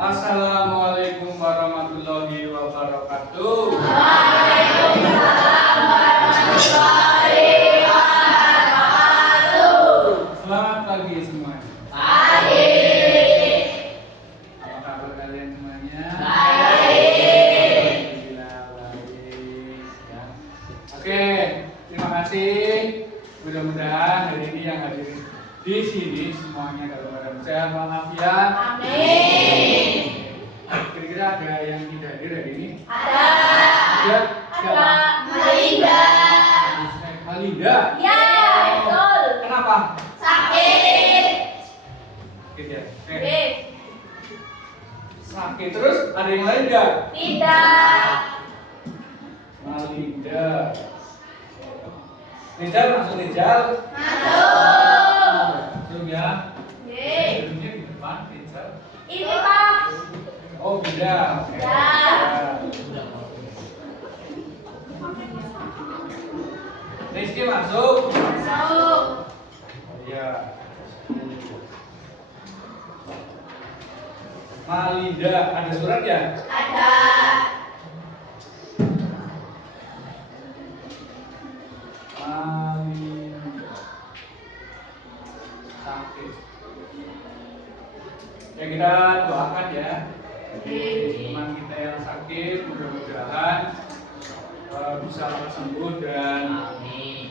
Assalamualaikum warahmatullahi wabarakatuh. Waalaikumsalam warahmatullahi wabarakatuh. Selamat pagi semuanya. Pagi. Apa kabar kalian semuanya? Baik. Alhamdulillah baik. Ya. Oke, terima kasih. Mudah-mudahan hari ini yang hadir di sini semuanya dalam keadaan sehat walafiat. Amin. Kira-kira ada yang tidak hadir hari ini? Ada. Ada. Siapa? Malinda. Malinda. Ya, betul. Kenapa? Sakit. Sakit ya. Oke. Oke. Sakit terus ada yang lain nggak? Tidak. Malinda. Rizal masuk Rizal. Masuk. Masuk ya. Oke. Duduknya di depan Rizal. Ini Pak. Oh beda. Oke. Ya. Rizky masuk. Masuk. Iya. Malinda ada surat ya? Ada. Malinda sakit. Ya kita doakan ya. Teman kita yang sakit mudah-mudahan bisa sembuh dan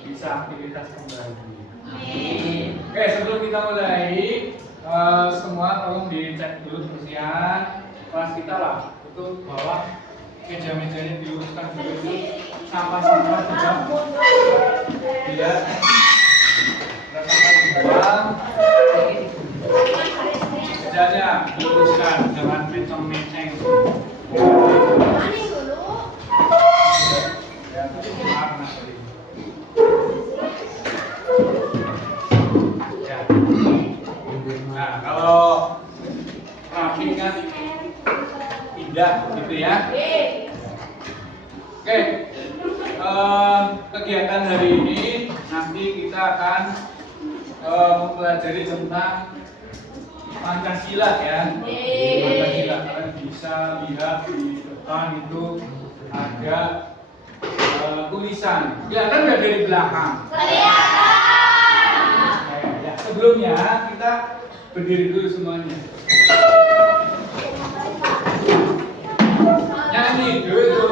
bisa aktivitas kembali. Amin. Oke, sebelum kita mulai, semua tolong dicek dulu kebersihan kelas kita lah. Itu bawah meja-mejanya diluruskan dulu itu, sampah-sampah juga tidak ada sampah dibuang. Mejanya diluruskan, jangan menceng-menceng. Mani dulu. Ya, maaf Mas tadi. Ya. Nah, kalau rapi kan indah gitu ya. Oke, kegiatan hari ini nanti kita akan mempelajari tentang Pancasila ya. Pancasila, kalian bisa lihat di depan itu ada tulisan. Kelihatan nggak dari belakang? Kelihatan. Ya, sebelumnya kita berdiri dulu semuanya. Nyanyi dulu.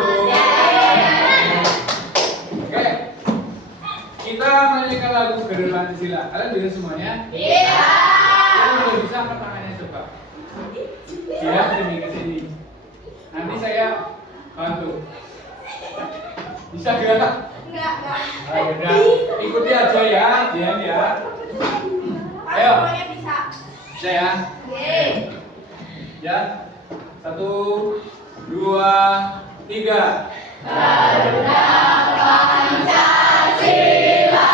Oke. Kita menyanyikan lagu Garuda Pancasila. Kalian dengar semuanya? Iya. Kalian udah bisa angkat tangannya coba. Ya, sini ke sini. Nanti saya bantu. Bisa gak? Enggak. Ayo udah, ikuti aja ya, Dian ya. Ayo. Semuanya bisa. Bisa ya? Oke. Ya. 1, 2, 3. Garuda Pancasila,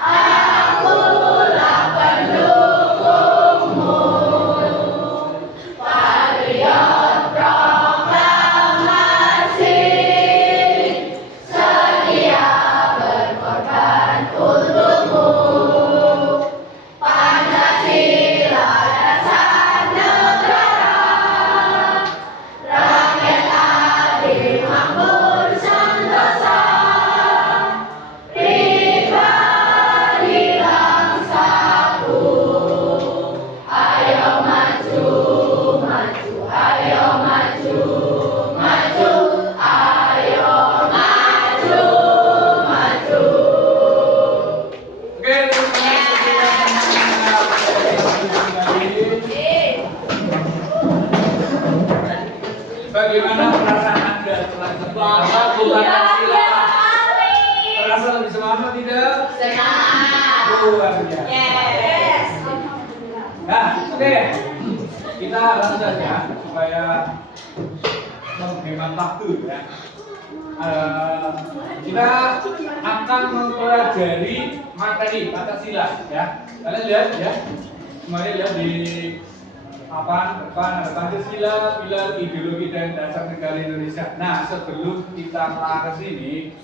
akulah pendukungmu. Patriot proklamasi, sedia berkorban untukmu. Pancasila dasar negara, rakyat adil makmur sentosa, pribadi bangsaku. Ayo maju, maju, ayo maju, maju, ayo maju, maju. Oke, terima kasih. Bagaimana perasaan Anda setelah sekolah Pancasila? Terasa lebih semangat tidak? Senang. Luar biasa. Yes. Nah, oke. Kita langsung saja supaya menghemat waktu ya. Kita akan mempelajari materi Pancasila ya. Kalian lihat ya. Semuanya lihat di Papan depan ada Pancasila, pilar ideologi dan dasar negara Indonesia. Nah, sebelum kita ke sini,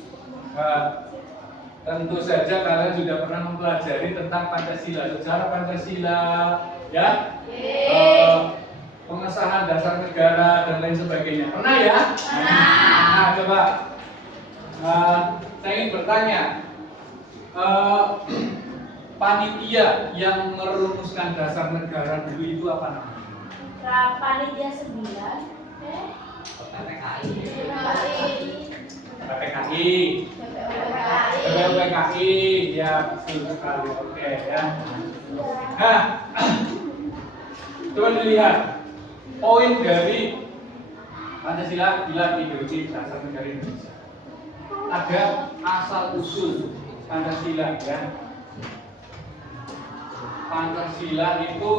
tentu saja kalian sudah pernah mempelajari tentang Pancasila, sejarah Pancasila, ya, pengesahan dasar negara dan lain sebagainya. Pernah ya? Nah, coba saya ingin bertanya, panitia yang merumuskan dasar negara dulu itu apa namanya? Panitia 9. PPKI, PPKI, ya betul sekali. Oke ya. Nah, coba dilihat poin dari Pancasila pilar ideologi dasar negara Indonesia. Ada asal usul Pancasila ya. Pancasila itu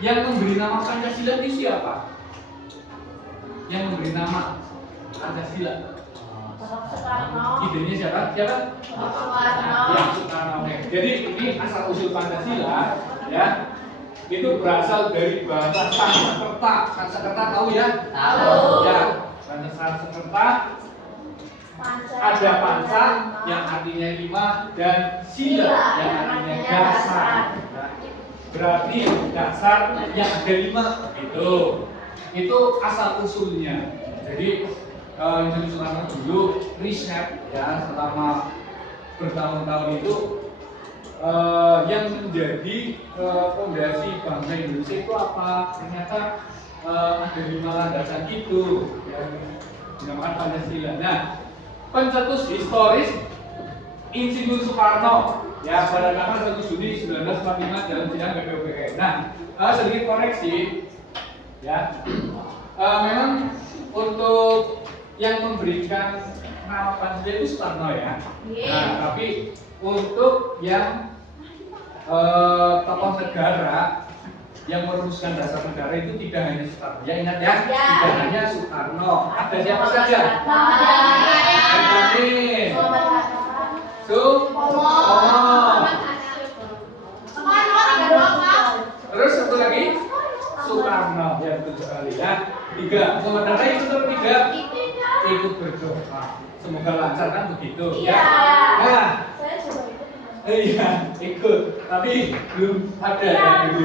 yang memberi nama Pancasila itu siapa? Yang memberi nama Pancasila. Soekarno. Idenya siapa? Siapa? Soekarno. Ya, Soekarno. Oke. Jadi ini asal usul Pancasila ya. Itu berasal dari bahasa Sanskerta. Sanskerta tahu ya? Tahu. Ya, bahasa Sanskerta ada panca yang artinya 5 dan sila yang artinya dasar. Nah, berarti dasar yang ada 5 gitu. Itu asal usulnya. Jadi Indonesia Soekarno dulu riset ya selama bertahun-tahun itu yang menjadi fondasi bangsa Indonesia itu apa? Ternyata ada 5 landasan itu yang dinamakan Pancasila. Nah, pencetus historis Insinyur Soekarno ya pada tanggal 1 Juni 1945 dalam sidang BPUPKI. Nah, sedikit koreksi ya. Memang untuk yang memberikan nama Pancasila itu Soekarno ya. Nah, tapi untuk yang tokoh negara yang merumuskan dasar negara itu tidak hanya Soekarno. Ya ingat ya, tidak hanya Soekarno. Ada siapa saja? Amin. Terus satu lagi Soekarno. Ya betul sekali ya. 3. Sementara itu tertiga ikut berdoa. Semoga lancar kan begitu ya. Nah, iya ikut. Tapi belum ada ya dulu.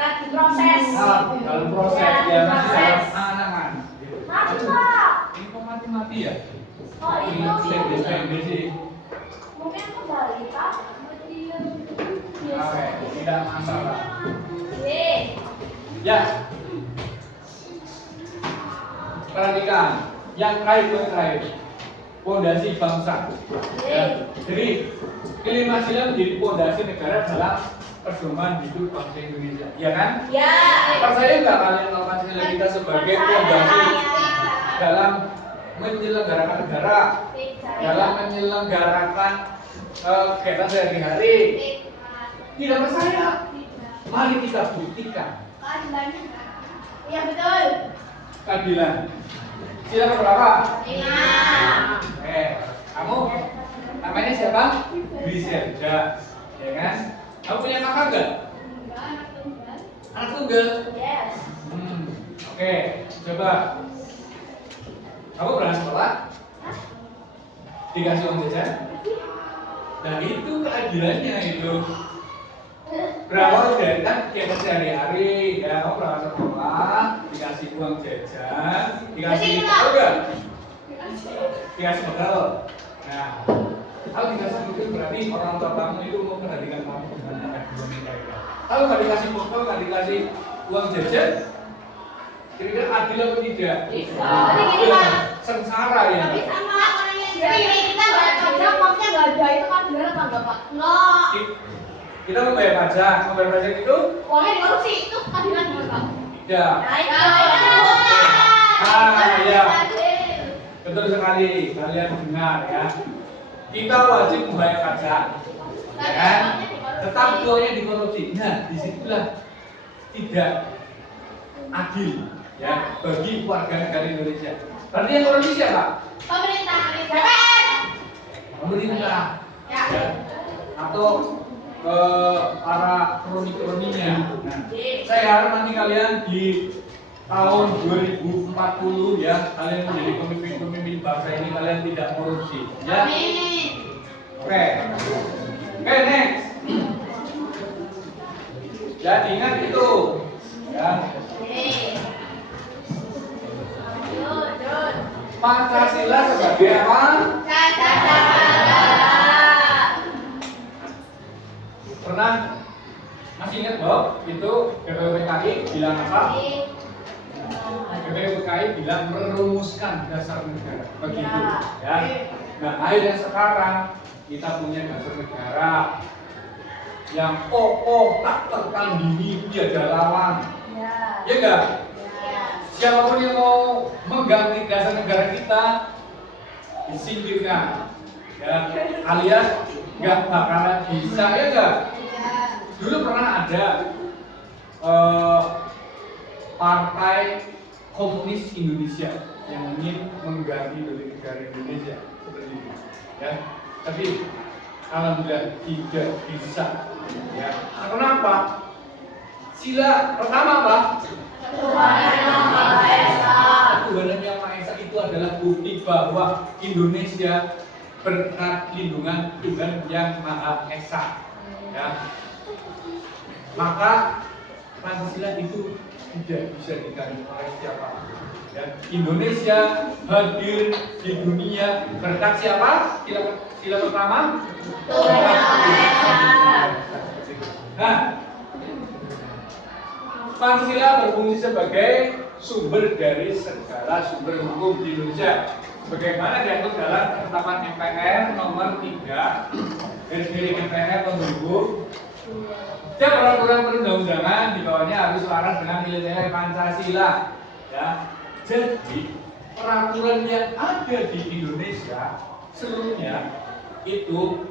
Lagi proses. Dalam proses ya masih dalam angan-angan. Mati Pak. Ini kok mati-mati ya? Oh itu Pendek sih. mungkin kembali Pak. Oke, tidak masalah. Ye. Ya. Perhatikan yang terakhir pondasi bangsa. Ya. Jadi kelima sila menjadi pondasi negara dalam pedoman hidup bangsa Indonesia, ya kan? Ya. Percaya nggak kalian kalau Pancasila kita sebagai pondasi dalam menyelenggarakan negara, dalam menyelenggarakan kegiatan sehari-hari? Tidak percaya? Mari kita buktikan. Iya betul. Keadilan. Sila berapa? 5. Kamu namanya siapa? Griselda, ya kan? Kamu punya kakak nggak? Anak tunggal. Yes. Oke, coba. Kamu pernah sekolah? Dikasih uang jajan? Nah itu keadilannya itu. Berawal dari kan yang sehari-hari, ya kamu pernah sekolah, dikasih uang jajan, dikasih apa enggak? Dikasih bekal. Nah, kalau dikasih bekal berarti orang tua kamu itu memperhatikan kamu dengan keadilan mereka. Kalau nggak dikasih bekal, nggak dikasih uang jajan, kira-kira adil apa tidak? Bisa. Tapi gini Pak. Sengsara ya. Tapi sama orangnya. Jadi kita nggak ada, maksudnya nggak ada itu kan benar apa enggak Pak? Nggak. Kita membayar pajak itu Uangnya dikorupsi itu keadilan bukan Pak? tidak. Ya. Betul sekali, kalian dengar ya. Kita wajib membayar pajak, ya kan? Tetapi uangnya dikorupsi. Nah, disitulah tidak adil ya bagi warga negara Indonesia. Berarti yang korupsi siapa? Pemerintah. DPR. Pemerintah. Ya. Ya. Atau para kroni-kroninya. Nah, saya harap nanti kalian di tahun 2040 ya, kalian menjadi pemimpin-pemimpin bangsa ini, kalian tidak korupsi. Ya. Oke. Oke, next. Jadi ingat itu. Ya. Pancasila sebagai apa? Pernah masih ingat Bob? Itu BPUPKI bilang apa? BPUPKI bilang merumuskan dasar negara. Begitu ya. Nah, akhirnya sekarang kita punya dasar negara yang kokoh tak tertandingi, tiada lawan. Ya enggak? Siapapun yang mau mengganti dasar negara kita disingkirkan, ya, alias nggak bakalan bisa, ya enggak? Dulu pernah ada Partai Komunis Indonesia yang ingin mengganti negara Indonesia seperti itu, ya. Tapi alhamdulillah tidak bisa, ya. Kenapa? Sila pertama apa? Tuhan Yang Maha Esa. Tuhan Yang Maha Esa itu adalah bukti bahwa Indonesia berkat lindungan Tuhan Yang Maha Esa. Ya. Maka Pancasila itu tidak bisa diganggu oleh siapa. Ya. Indonesia hadir di dunia berkat siapa? Sila pertama? Tuhan Yang Maha Esa. Nah, Pancasila berfungsi sebagai sumber dari segala sumber hukum di Indonesia. Sebagaimana diatur dalam Ketetapan MPR nomor 3 garis MPR tahun 2000. Setiap peraturan perundang-undangan di bawahnya harus selaras dengan nilai-nilai Pancasila. Ya. Jadi peraturan yang ada di Indonesia seluruhnya itu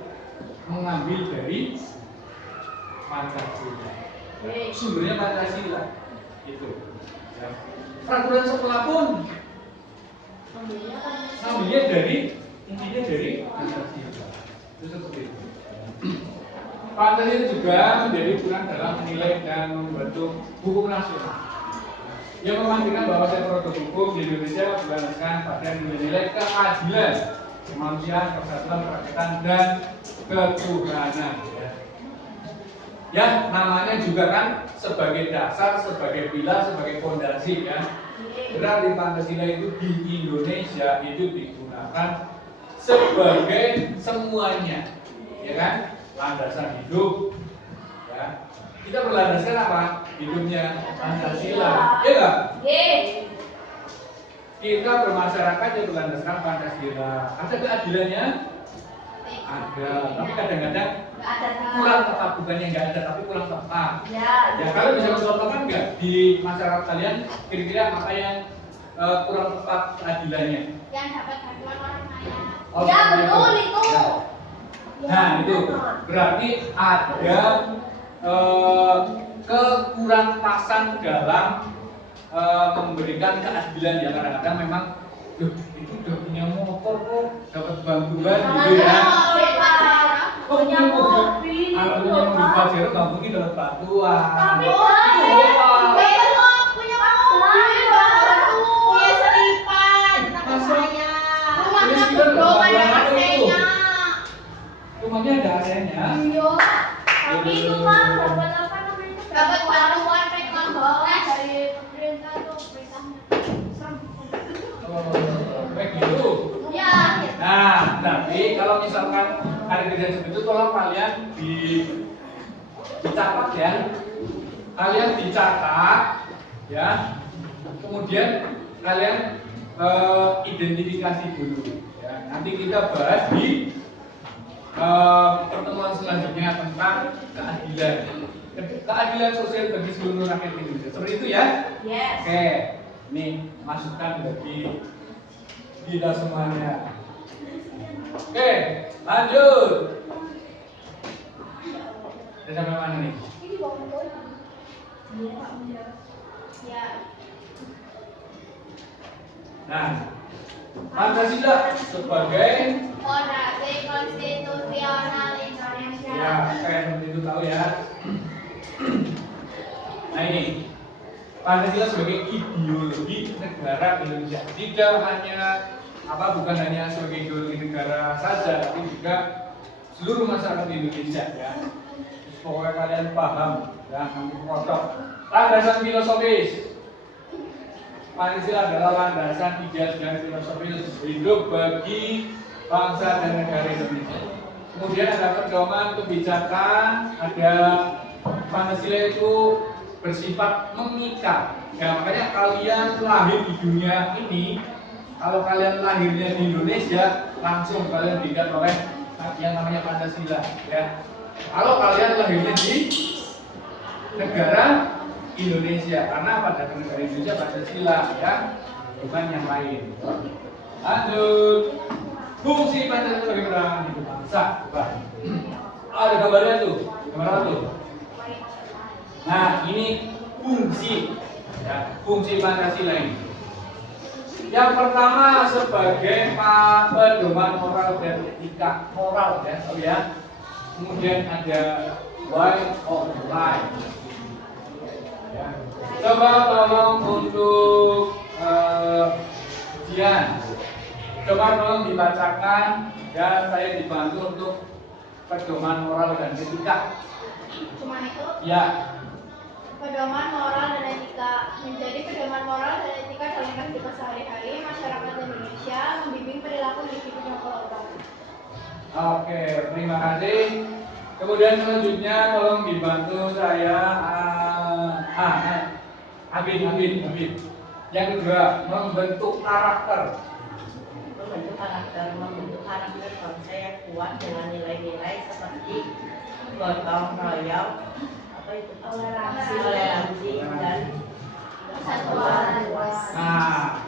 mengambil dari Pancasila. Sumbernya Pancasila itu. Ya. Peraturan sekolah pun ngambilnya dari intinya dari Pancasila. Itu seperti itu. Pancasila juga menjadi ukuran dalam menilai dan membentuk hukum nasional. Yang memastikan bahwa produk hukum di Indonesia berdasarkan pada nilai-nilai keadilan, kemanusiaan, persatuan, kerakyatan, dan ketuhanan. Ya, namanya juga kan sebagai dasar, sebagai pilar, sebagai fondasi ya. Berarti Pancasila itu di Indonesia itu digunakan sebagai semuanya, ya kan? Landasan hidup, ya. Kita berlandaskan apa? Hidupnya Pancasila, ya enggak? Kita bermasyarakat yang berlandaskan Pancasila. Ada keadilannya? Ada, tapi kadang-kadang kurang tepat, bukannya nggak ada, tapi kurang tepat. Ya, kalian bisa mencontohkan nggak di masyarakat kalian kira-kira apa yang kurang tepat keadilannya? Yang dapat bantuan orang kaya. Oh, Ya betul itu. Ya. Nah itu berarti ada kekurangpasan dalam memberikan keadilan ya. Kadang-kadang memang itu udah punya motor kok dapat bantuan gitu ya. Kok punya mobil? Kalau punya mobil Pajero nggak mungkin dapat bantuan. Tapi punya seripan, saya. Rumahnya gedung ada AC-nya. Rumahnya ada AC-nya. Iya. Tapi itu mah dapat apa namanya? Dapat bantuan rekomendasi dari pemerintah tuh beritanya. Baik gitu. Ya. Nah, tapi kalau misalkan hari kerja seperti itu, tolong kalian dicatat ya. Kalian dicatat ya. Kemudian kalian identifikasi dulu. Ya. Nanti kita bahas di pertemuan selanjutnya tentang keadilan. Keadilan sosial bagi seluruh rakyat Indonesia. Seperti itu ya? Yes. Oke. Ini masukan bagi kita semuanya. Oke, lanjut. Kita sampai mana nih? Ini bawa ya. Nah, Pancasila sebagai Fondasi konstitusional Indonesia. Ya, kalian tentu tahu ya. Nah ini, Pancasila sebagai ideologi negara Indonesia. Tidak hanya bukan hanya sebagai ideologi negara saja, tapi juga seluruh masyarakat Indonesia ya. Pokoknya kalian paham ya, pokok. Landasan filosofis. Pancasila adalah landasan ideal dan filosofis hidup bagi bangsa dan negara Indonesia. Kemudian ada pedoman kebijakan, ada Pancasila itu bersifat mengikat. Ya, makanya kalian lahir di dunia ini, kalau kalian lahirnya di Indonesia, langsung kalian diikat oleh yang namanya Pancasila. Ya, kalau kalian lahirnya di negara Indonesia, karena pada negara Indonesia Pancasila ya, bukan yang lain. Lanjut, fungsi Pancasila sebagai pedoman hidup bangsa. Coba. Ada gambarnya tuh, gambar apa tuh? Nah, ini fungsi, ya, fungsi Pancasila ini. Yang pertama sebagai pedoman moral dan etika moral ya, oh ya. Kemudian ada way of life. Ya. Coba tolong untuk ujian. Coba tolong dibacakan dan saya dibantu untuk pedoman moral dan etika. Cuma itu? Ya. Pedoman moral dan etika. Menjadi pedoman moral dan etika dalam kehidupan sehari-hari masyarakat Indonesia, membimbing perilaku individu dan kelompok. Oke, terima kasih. Kemudian selanjutnya tolong dibantu saya Abid. Yang kedua, membentuk karakter. Membentuk karakter bangsa yang kuat dengan nilai-nilai seperti gotong royong, toleransi dan Persatuan. Nah,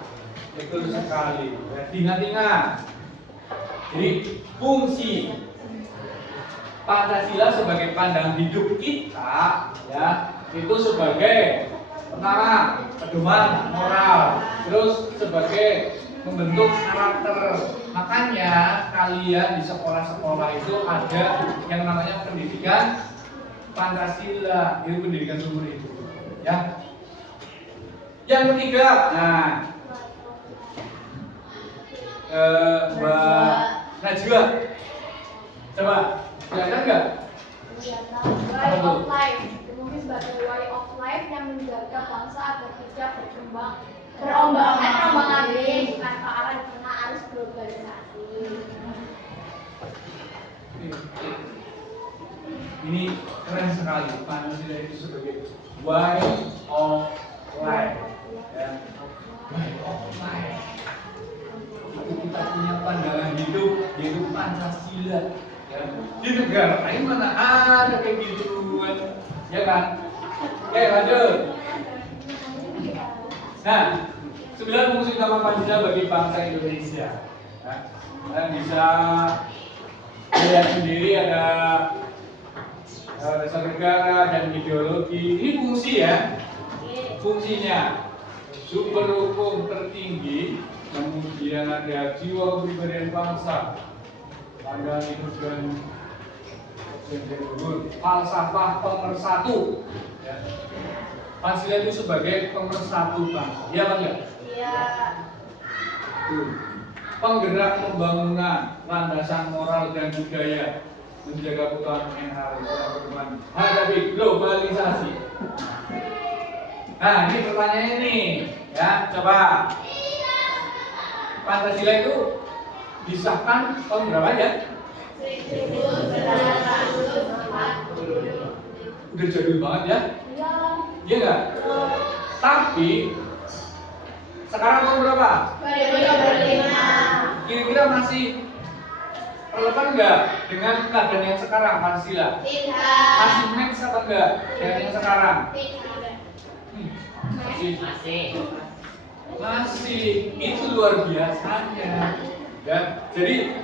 betul sekali. Ingat-ingat. Jadi fungsi Pancasila sebagai pandangan hidup kita ya, itu sebagai pertama pedoman moral, terus sebagai membentuk karakter. Makanya kalian di sekolah-sekolah itu ada yang namanya pendidikan Pancasila, itu pendidikan seumur hidup ya. Yang ketiga, nah Mbak Najwa, coba ada nggak? Way of life. Dimulai sebagai way of life yang menjaga bangsa agar tidak berkembang berombak-ambing tanpa arah di tengah arus globalisasi. Ini keren sekali. Pancasila itu sebagai way of life. Ya. Way of life. Tapi kita punya pandangan hidup yaitu Pancasila. Ya. Di negara lain mana ada kayak gituan, ya kan? Oke, lanjut. Nah, 9 fungsi utama Pancasila bagi bangsa Indonesia. Ya. Kalian bisa lihat sendiri ada dasar negara dan ideologi. Ini fungsi ya. Fungsinya sumber hukum tertinggi, kemudian ada jiwa kepribadian bangsa, pandangan hidup dan falsafah pemersatu. Ya. Pancasila itu sebagai pemersatu bangsa. Iya apa enggak? Iya. Penggerak pembangunan, landasan moral dan budaya, menjaga keutuhan NKRI dan hadapi globalisasi. Nah, ini pertanyaannya nih, ya, coba. Pancasila itu disahkan tahun berapa ya? 1940. Udah jadul banget ya? Iya. Iya nggak? Tapi sekarang tahun berapa? 2025. Kira-kira masih relevan nggak dengan keadaan yang sekarang Pancasila? Tidak. Masih match apa enggak dengan yang sekarang? Tidak. Masih, itu luar biasanya. Ya, jadi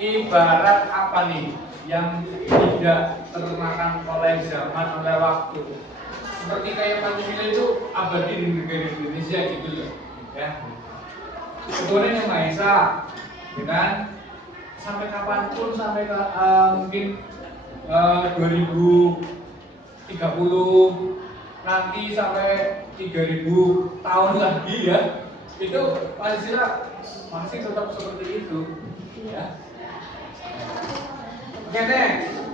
ibarat apa nih yang tidak termakan oleh zaman, oleh waktu. Seperti kayak Pancasila itu abadi di negara Indonesia gitu loh. Ya. Kemudian yang Maha Esa, ya kan? sampai kapanpun, sampai ke mungkin 2030 nanti sampai 3000 tahun lagi ya, itu Pancasila masih tetap seperti itu ya. Oke, next.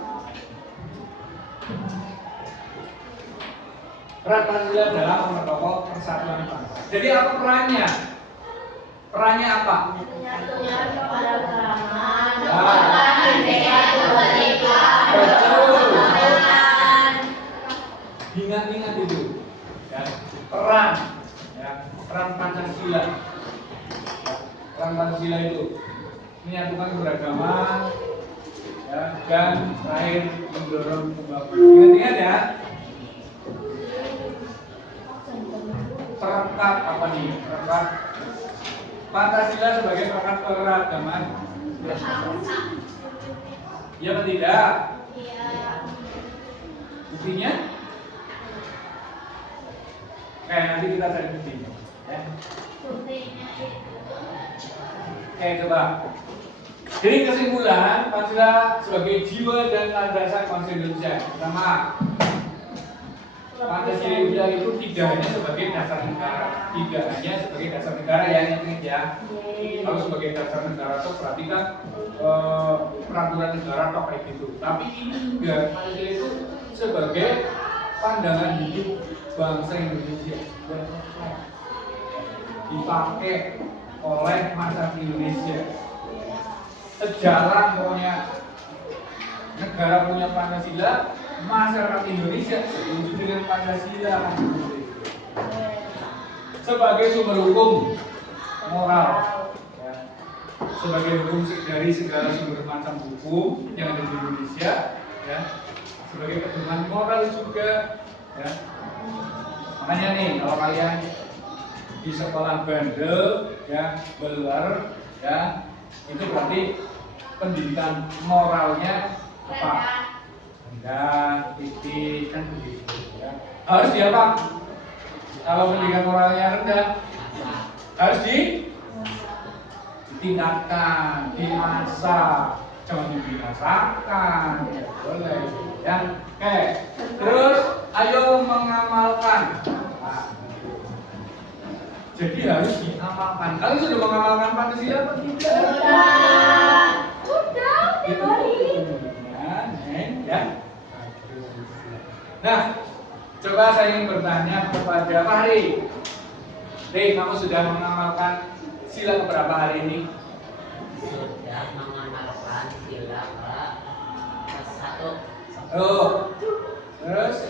Peran Pancasila dalam memperkokoh persatuan bangsa. Jadi apa perannya? Perannya apa? Menyatukan keberagaman, Betul. Ingat-ingat itu. Ya. Peran, ya. Peran Pancasila. Ya. Peran Pancasila itu menyatukan keberagaman, ya, dan terakhir mendorong pembangunan. Ingat-ingat ya. Perekat apa nih? Perekat Pancasila sebagai perekat keragaman. Iya atau tidak? Iya. Buktinya? Oke, nanti kita cari buktinya. Ya. Buktinya itu. Oke, coba. Jadi kesimpulan Pancasila sebagai jiwa dan landasan bangsa Indonesia. Pertama, Pancasila itu tidak hanya sebagai dasar negara, tidak hanya sebagai dasar negara ya, ingat ya. Kalau sebagai dasar negara itu berarti kan peraturan negara atau kayak gitu. Tapi ini enggak, Pancasila itu sebagai pandangan hidup bangsa Indonesia, dipakai oleh masyarakat Indonesia. Sejarah pokoknya negara punya Pancasila, masyarakat Indonesia setuju dengan Pancasila. Sebagai sumber hukum moral, ya. Sebagai hukum dari segala sumber macam hukum yang ada di Indonesia, ya. Sebagai pedoman moral juga, ya. Makanya nih kalau kalian di sekolah bandel, ya, beler, ya, itu berarti pendidikan moralnya apa? Rendah, titik, kan begitu, ya. Harus diapa? Kalau pendidikan moralnya rendah, harus ditingkatkan, diasah, jangan dibinasakan, ya boleh, ya. Oke, terus ayo mengamalkan. Nah, jadi harus diamalkan. Kalian sudah mengamalkan Pancasila atau tidak? Udah. Itu ya. Nah, coba saya ingin bertanya kepada Fahri. Kamu sudah mengamalkan sila keberapa hari ini? Sudah mengamalkan sila ke-1. Oh, terus?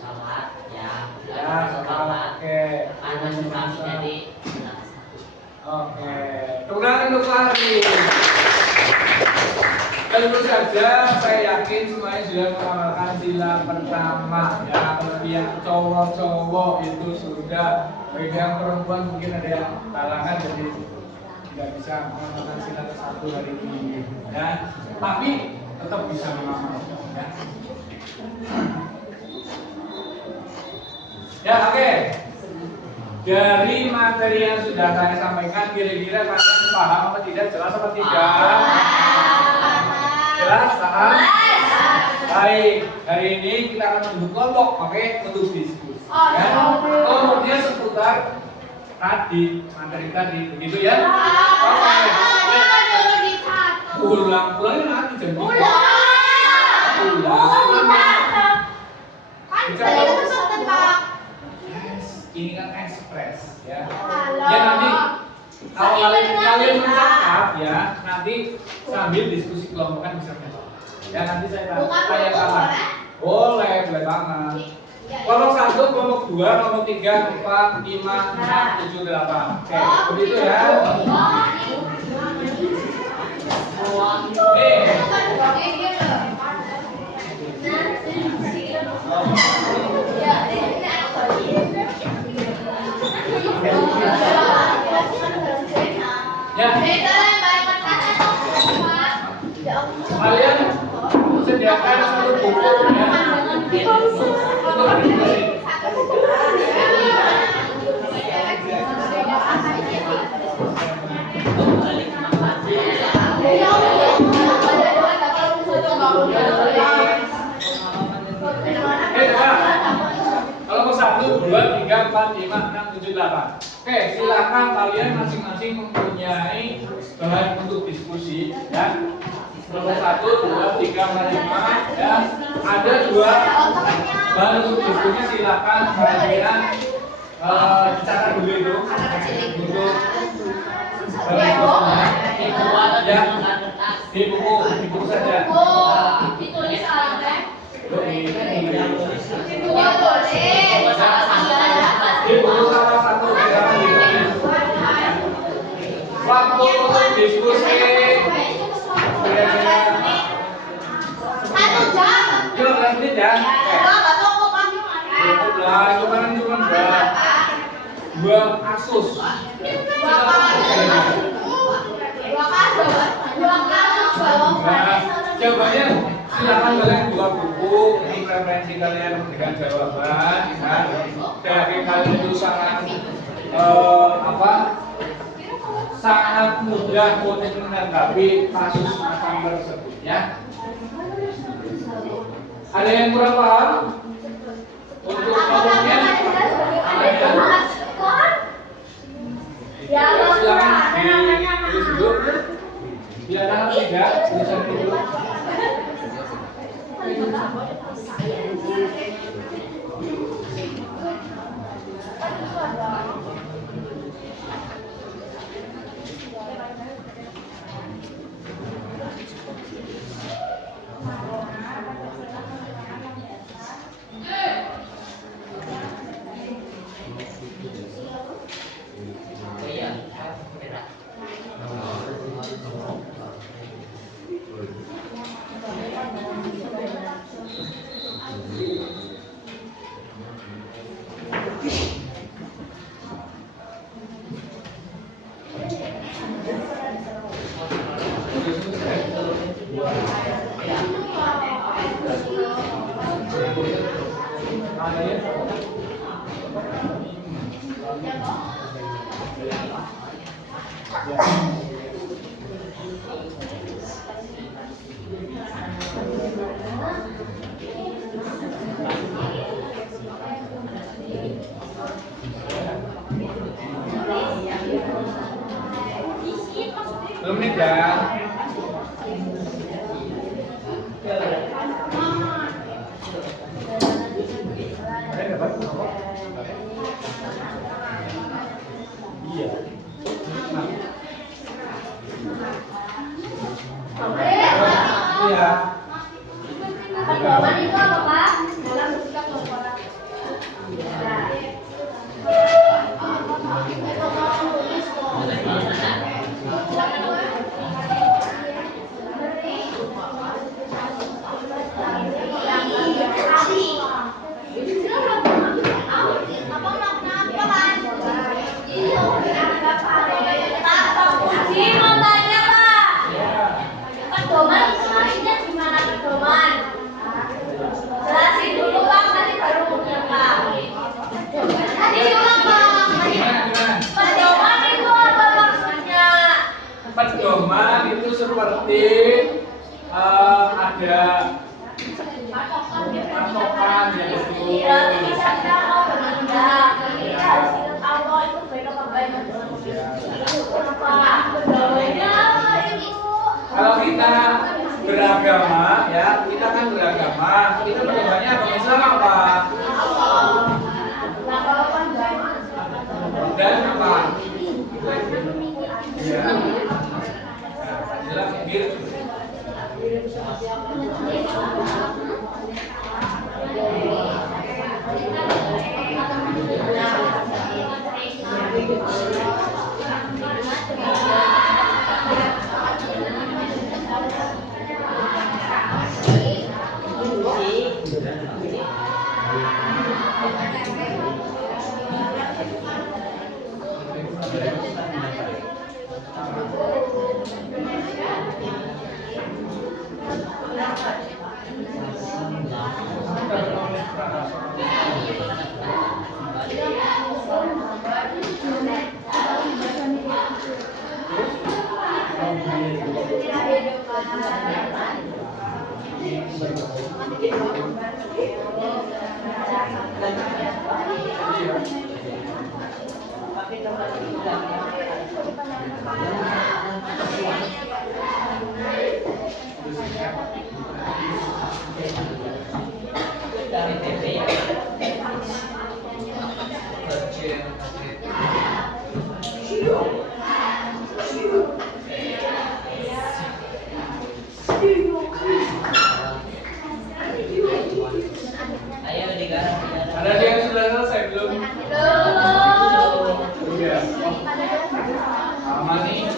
Salat ya. Ya, salat. Oke. Karena kami jadi Oke. Tepuk tangan untuk Fahri. Tentu saja saya yakin semuanya sudah mengamalkan sila pertama ya. Kelebihan cowok-cowok itu sudah, bagi yang perempuan mungkin ada yang kalangan jadi tidak bisa mengamalkan sila ke-1 hari ini ya. Tapi tetap bisa mengamalkan ya. Ya, oke. Dari materi yang sudah saya sampaikan, kira-kira kalian paham apa tidak? Jelas apa tidak? Jelas, paham? Baik, hari ini kita akan membentuk kelompok, oke, untuk diskusi. Ya. Kelompoknya seputar tadi, materi tadi, begitu ya? Oke. Pulang nanti jam 3. Ini kan ekspres ya. Ya nanti kalau kalian mencatat ya, nanti sambil diskusi kelompokan bisa mencatat. Ya nanti saya tanya kawan. Boleh banget. Kelompok 1, kelompok 2, kelompok 3, 4, 5, 6, 7, 8. Oke, begitu ya. Ya. Kalian sediakan satu buku ya. Untuk diskusi. Ya. 1, 2, 3, 4, 5, 6, 7, 8. Oke, silakan kalian masing-masing mempunyai bahan untuk diskusi ya. Nomor 1, 2, 3, 4, 5 ya. Ada 2 bahan untuk diskusi, silakan kalian catat dulu itu untuk ya di buku saja. Ditulis alamatnya. Di buku salah satu silakan ditulis. Waktu untuk diskusi kira-kira 1 jam. 15 menit ya. Cukup lah, itu kan cuma dua kasus. Nah, jawabannya silakan kalian buka buku, ini referensi kalian dengan jawaban. Nah, dari kalian itu sangat sangat mudah untuk menanggapi kasus macam tersebut ya. Ada yang kurang paham? Untuk pokoknya silakan ditulis dulu. Bila tanggal 3 tulisan dulu. Belum nih ya. Iya. Pedoman itu apa, Pak? Dalam bersikap kelompok. Pedoman itu seperti ada patokan kalau kita beragama ya, kita kan beragama, itu pedomannya agama Islam apa? Dan apa? Ya. Jelas bir. Dari TV ya. Ayo digarap. Ada yang sudah selesai belum? Iya. Sama nih.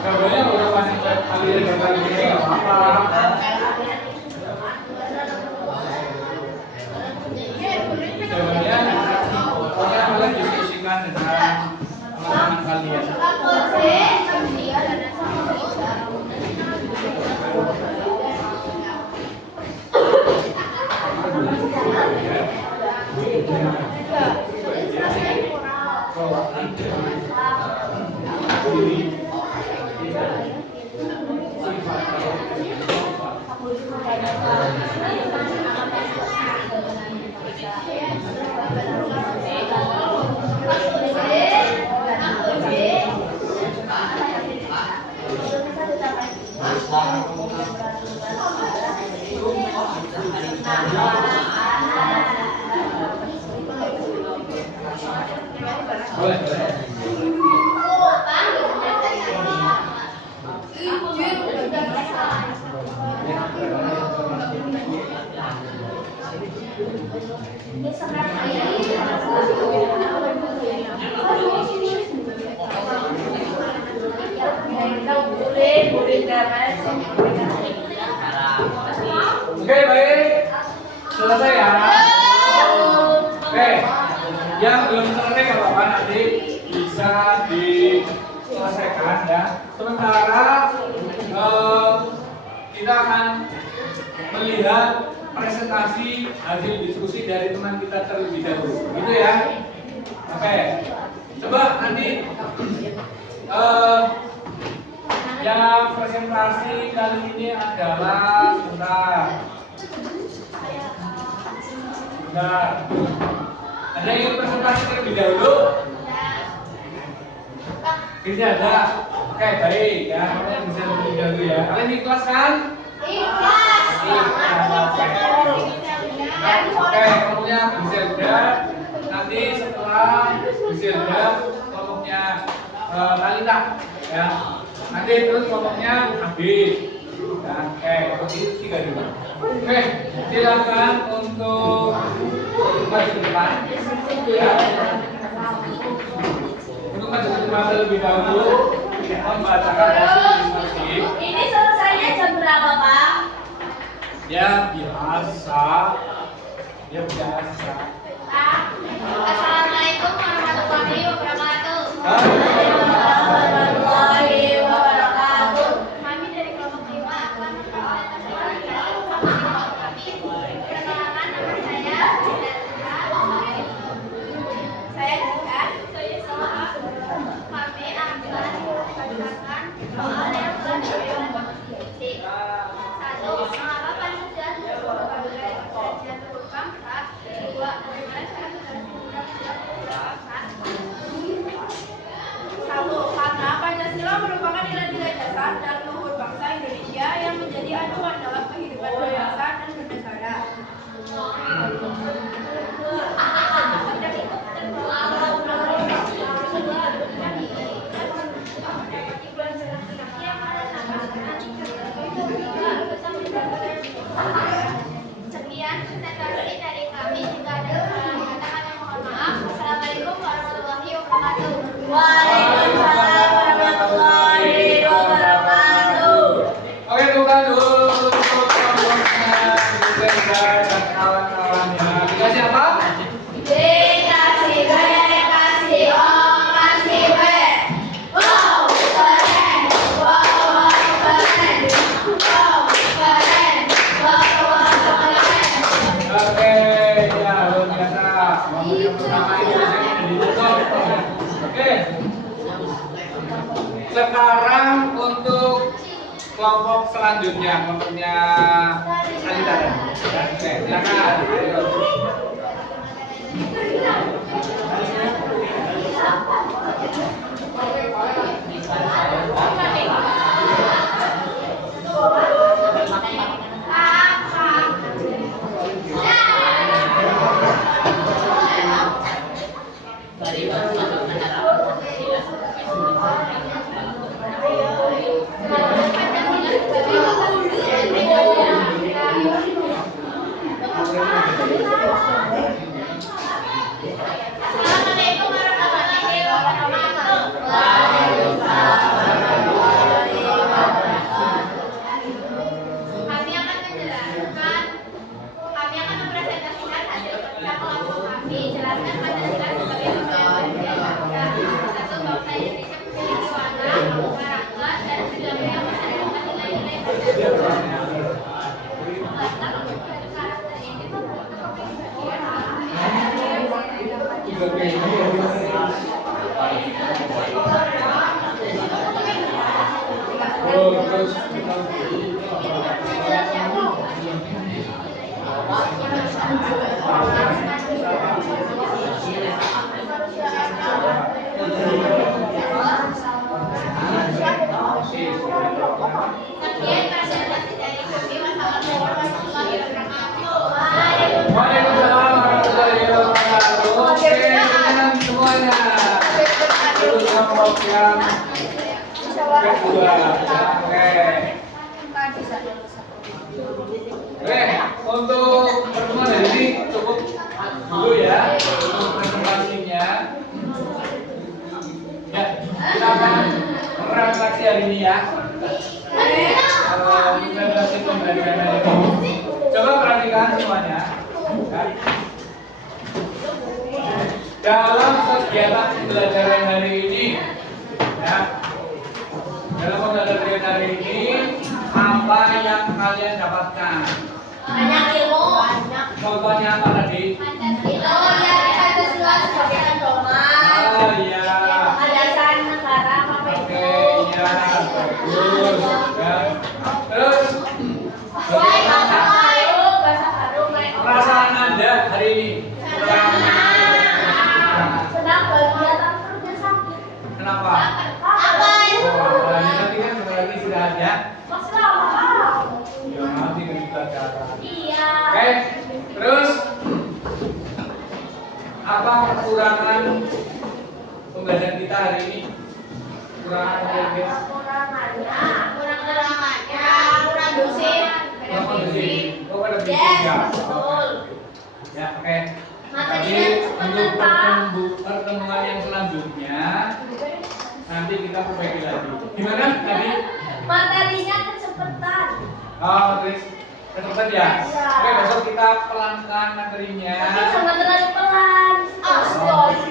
Gambarnya udah masih ambil gambar gini nggak apa-apa. Gambarnya pokoknya kalian diskusikan dengan teman-teman kalian. Boleh. Selesai ya? Oke, yang belum selesai nggak apa-apa, nanti bisa diselesaikan ya. Sementara kita akan melihat presentasi hasil diskusi dari teman kita terlebih dahulu, gitu ya. Oke, coba nanti yang presentasi kali ini adalah sebentar. Ada yang ingin presentasi terlebih dahulu? Bisa ada. Oke, baik ya. Kalian bisa terlebih dahulu ya. Kalian ikhlas kan? Ikhlas. Oke, kelompoknya Griselda. Nanti setelah Griselda, kelompoknya Talita ya. Nanti terus kelompoknya Abid. Ya, oke, itu 3 dulu. Oke, silakan untuk maju ke depan. Ya. Untuk maju ke depan terlebih dahulu, membacakan hasil diskusi. Ini selesainya jam berapa, Pak? Ya biasa. Ya biasa. Assalamualaikum warahmatullahi wabarakatuh. Warahmatullahi wabarakatuh. Kami dari kelompok 5 akan mempresentasikan perkenalkan nama saya. Saya juga. Kami akan membacakan soal yang telah dipresentasikan. 1. Mengapa panitia kajian terbang? 2. Bagaimana cara Satu, karena Pancasila merupakan nilai-nilai dasar dan luhur bangsa Indonesia yang menjadi acuan dalam kehidupan berbangsa dan bernegara. Sekian presentasi dari kami. Jika ada kesalahan kata kami mohon maaf. Assalamualaikum warahmatullahi wabarakatuh. Waalaikumsalam warahmatullahi wabarakatuh. Oke, bukan dulu untuk kelompoknya Griselda dan kawan-kawannya. Dikasih apa? Dikasih B, kasih O, kasih B. Wow, keren. Wow, keren. Wow, keren. Wow, keren. Oke, ya luar biasa. Yang pertama ini biasanya ditutup. Oke. Sekarang untuk kelompok selanjutnya, kelompoknya Salita ya. Oke, silakan. Ayo. Assalamualaikum warahmatullahi wabarakatuh. Kami akan menjelaskan, kami akan mempresentasikan hasil kerja kelompok kami. Jelaskan Pancasila sebagai budaya bangsa. Satu, bangsa Indonesia memiliki warna, karakter, dan budaya yang mencerminkan nilai-nilai Pancasila. Karakter ini membentuk Sekian presentasi dari kami. Wassalamualaikum warahmatullahi wabarakatuh. Waalaikumsalam warahmatullahi wabarakatuh. Oke, teman semuanya. Itu kelompok yang kedua. Oke. Oke, untuk pertemuan hari ini cukup dulu ya untuk presentasinya. Ya, kita akan refleksi hari ini ya. Refleksi pembelajaran hari ini. Coba perhatikan semuanya. Dalam kegiatan pembelajaran hari ini, ya, dalam pembelajaran hari ini, apa yang kalian dapatkan? Banyak ilmu. Banyak. Contohnya apa tadi? Pancasila. Pancasila sebagai pedoman. Oh iya. Landasan negara apa Oke, itu? iya, bagus. Ya. Terus, bagaimana Bahasa baru. perasaan Anda hari ini? Sedang kegiatan kerja sakit. Kenapa? Apa itu? Oh, ya, nanti kan sebentar lagi sudah ada. Masih lama. Ya, nanti kan kita cara. Iya. Oke, terus apa kekurangan pembelajaran kita hari ini? Kekurangan pembelajaran kita? Kurang-kurangannya. Kurang dosen. Kurang kondisi. Oh, ada bisnis Yes, ya. betul. Ya, oke. Jadi Materinya untuk cepat, pertemuan yang selanjutnya nanti kita perbaiki lagi. Gimana tadi? materinya kecepatan. Oh, terus kecepatan ya. Ya. Oke, besok kita pelankan materinya. Tapi jangan terlalu pelan.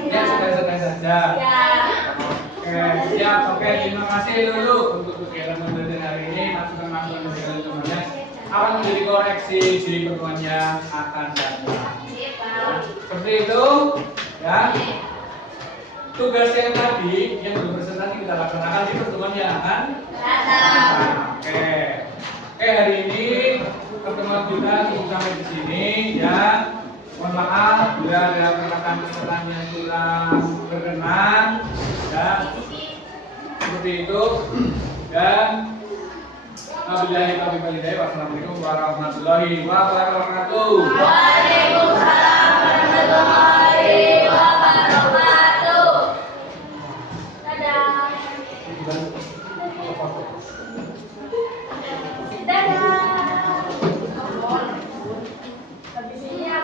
Ya, sudah saja. Ya. Oke, siap. Oke, terima kasih dulu untuk kegiatan pembelajaran hari ini. Masukan-masukan dari kalian semuanya akan menjadi koreksi di pertemuan yang akan datang. Seperti itu, ya. Tugas yang tadi yang belum presentasi kita laksanakan di pertemuan yang akan datang. Oke, hari ini pertemuan kita cukup sampai di sini, ya. Mohon maaf bila ada perkataan-perkataan yang kurang berkenan, ya. Seperti itu, dan wabillahi taufiq wal hidayah. Wassalamualaikum warahmatullahi wabarakatuh. Waalaikumsalam.